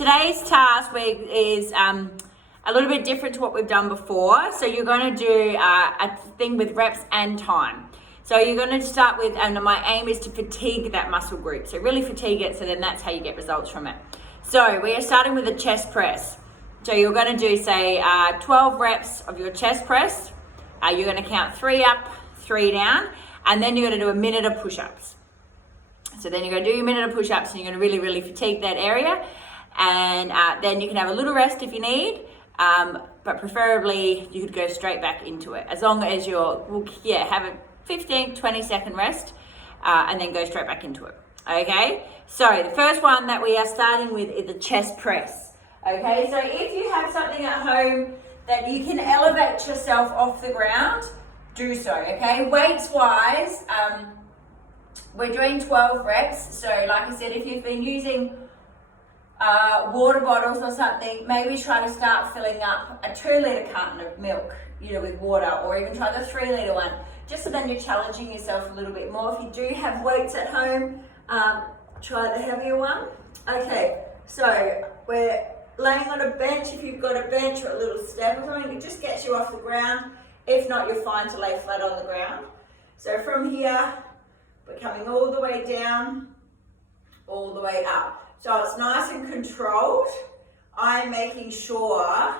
today's task is a little bit different to what we've done before. So you're going to do a thing with reps and time. So you're going to start with, and my aim is to fatigue that muscle group. So really fatigue it, so then that's how you get results from it. So we are starting with a chest press. So you're going to do, say, 12 reps of your chest press. You're going to count 3 up, 3 down, and then you're going to do a minute of push-ups. So then you're going to do your minute of push-ups, and you're going to really fatigue that area. And then you can have a little rest if you need, but preferably you could go straight back into it. As long as have a 15, 20 second rest, and then go straight back into it. Okay, so the first one that we are starting with is the chest press. Okay, so if you have something at home that you can elevate yourself off the ground, do so. Okay, weights wise, we're doing 12 reps. So like I said, if you've been using water bottles or something, maybe try to start filling up a 2 litre carton of milk, with water, or even try the 3 litre one, just so then you're challenging yourself a little bit more. If you do have weights at home, try the heavier one. Okay, so we're laying on a bench. If you've got a bench or a little step or something, it just gets you off the ground. If not, you're fine to lay flat on the ground. So from here, we're coming all the way down, all the way up. So it's nice and controlled. I'm making sure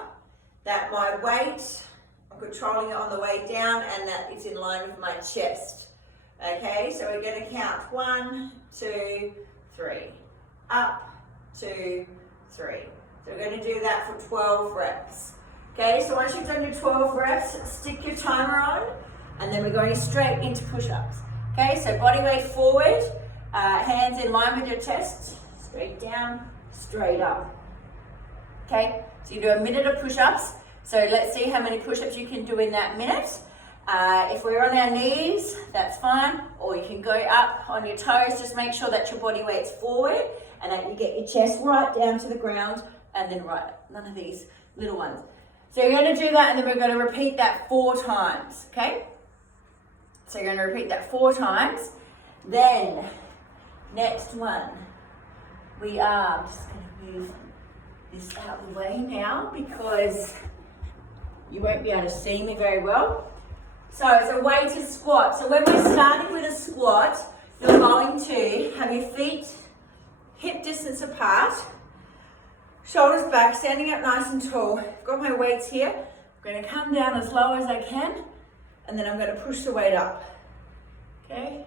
that my weight, I'm controlling it on the way down and that it's in line with my chest. Okay, so we're going to count 1, 2, 3, up, 2, 3. So we're going to do that for 12 reps. Okay, so once you've done your 12 reps, stick your timer on, and then we're going straight into push-ups. Okay, so body weight forward, hands in line with your chest, straight down, straight up. Okay, so you do a minute of push-ups. So let's see how many push-ups you can do in that minute. If we're on our knees, that's fine, or you can go up on your toes. Just make sure that your body weight's forward and that you get your chest right down to the ground, and then right, none of these little ones. So you're going to do that, and then we're going to repeat that 4 times, okay? So you're going to repeat that 4 times. Then, next one, we are just going to move this out of the way now because you won't be able to see me very well. So it's a weighted squat. So when we're starting with a squat, you're going to have your feet hip distance apart, shoulders back, standing up nice and tall. I've got my weights here. I'm going to come down as low as I can, and then I'm going to push the weight up. Okay?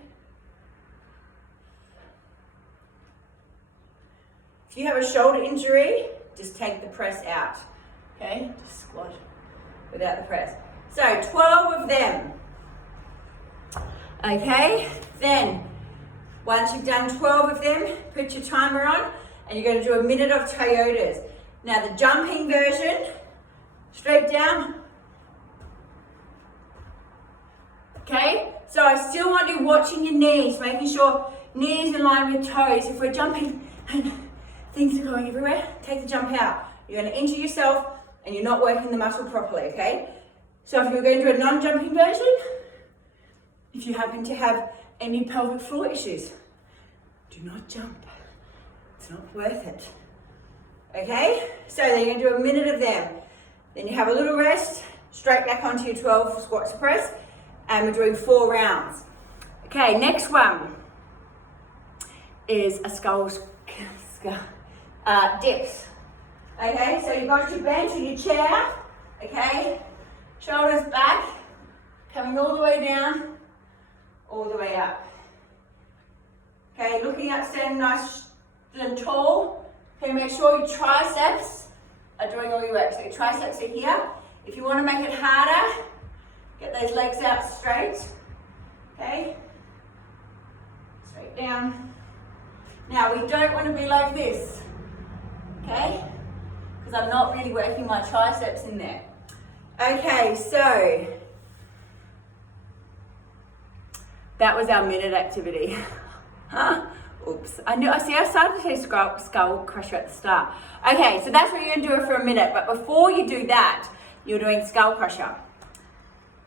If you have a shoulder injury, just take the press out. Okay? Just squat without the press. So 12 of them. Okay? Then, once you've done 12 of them, put your timer on, and you're going to do a minute of Toyotas. Now the jumping version, straight down. Okay? So I still want you watching your knees, making sure knees in line with toes. If we're jumping and things are going everywhere, take the jump out. You're going to injure yourself and you're not working the muscle properly, okay? So if you're going to do a non-jumping version, if you happen to have any pelvic floor issues, do not jump. It's not worth it. Okay? So then you're going to do a minute of them. Then you have a little rest, straight back onto your 12 squats to press, and we're doing 4 rounds. Okay, next one is a dips. Okay, so you've got your bench or your chair, okay? Shoulders back, coming all the way down, all the way up. Okay, looking up, standing nice and tall. Okay, make sure your triceps are doing all your work. So your triceps are here. If you want to make it harder, get those legs out straight. Okay, straight down. Now we don't want to be like this, okay? Because I'm not really working my triceps in there. Okay, so that was our minute activity. Oops, I started to say skull crusher at the start. Okay, so that's what you're gonna do for a minute, but before you do that, you're doing skull crusher.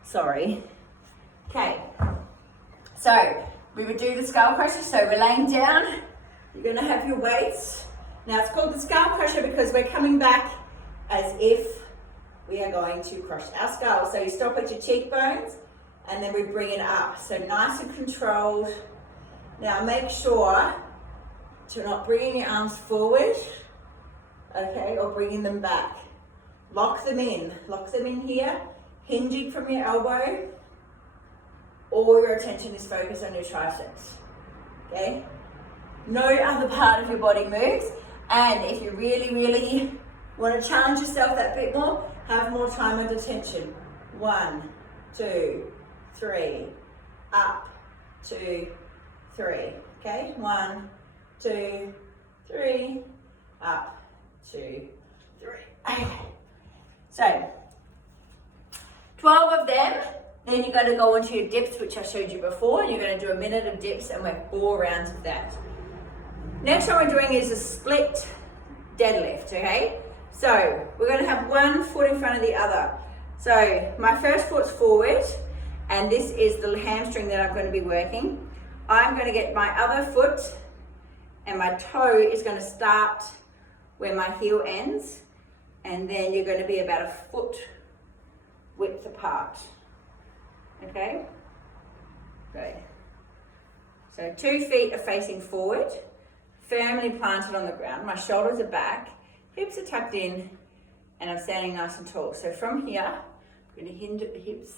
Sorry. Okay, so we would do the skull crusher. So we're laying down, you're gonna have your weights Now it's called the skull crusher because we're coming back as if we are going to crush our skull. So you stop at your cheekbones and then we bring it up. So nice and controlled. Now make sure to not bringing your arms forward, okay, or bringing them back. Lock them in here, hinging from your elbow. All your attention is focused on your triceps, okay? No other part of your body moves. And if you really, really want to challenge yourself that bit more, have more time and attention. 1, 2, 3, up, 2, 3, okay? 1, 2, 3, up, 2, 3. Okay. So, 12 of them, then you're going to go onto your dips, which I showed you before. You're going to do a minute of dips and we're 4 rounds of that. Next one we're doing is a split deadlift, okay? So, we're going to have one foot in front of the other. So, my first foot's forward, and this is the hamstring that I'm going to be working. I'm going to get my other foot, and my toe is going to start where my heel ends, and then you're going to be about a foot width apart. Okay? Great. So 2 feet are facing forward, firmly planted on the ground. My shoulders are back, hips are tucked in, and I'm standing nice and tall. So from here, I'm going to hinge at the hips,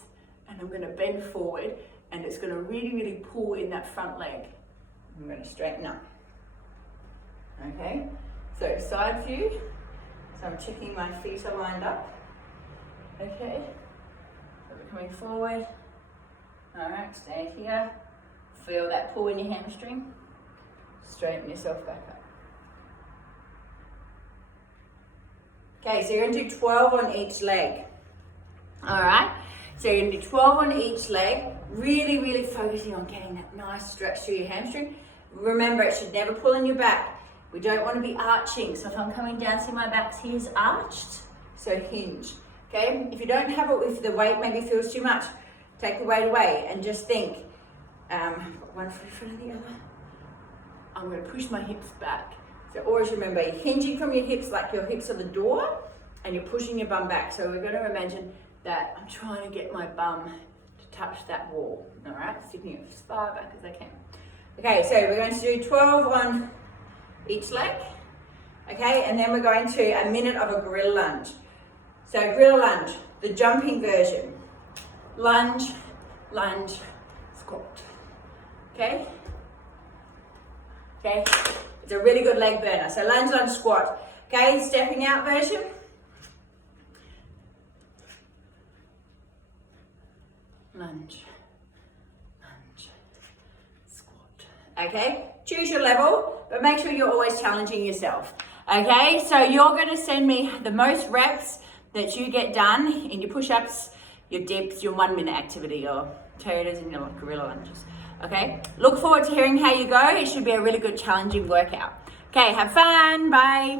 and I'm going to bend forward, and it's going to really, really pull in that front leg. I'm going to straighten up. Okay? So side view. So I'm checking my feet are lined up. Okay? So we're coming forward. Alright, stand here. Feel that pull in your hamstring. Straighten yourself back up. Okay, so you're going to do 12 on each leg. Alright? So you're going to do 12 on each leg. Really, really focusing on getting that nice stretch through your hamstring. Remember, it should never pull in your back. We don't want to be arching. So if I'm coming down, see my back's here is arched. So hinge. Okay? If you don't have it, if the weight maybe feels too much, take the weight away and just think, one foot in front of the other. I'm going to push my hips back. So always remember, you're hinging from your hips like your hips are the door, and you're pushing your bum back. So we're going to imagine that I'm trying to get my bum to touch that wall. All right? Sticking it as far back as I can. Okay, so we're going to do 12 on each leg. Okay, and then we're going to a minute of a gorilla lunge. So gorilla lunge, the jumping version. Lunge, lunge, squat. Okay? Okay? It's a really good leg burner. So lunge, lunge, squat. Okay, stepping out version. Lunge, lunge, squat. Okay? Choose your level, but make sure you're always challenging yourself. Okay? So you're going to send me the most reps that you get done in your push-ups, your dips, your 1 minute activity, your terriers and your gorilla lunges. Okay? Look forward to hearing how you go. It should be a really good challenging workout. Okay, have fun. Bye.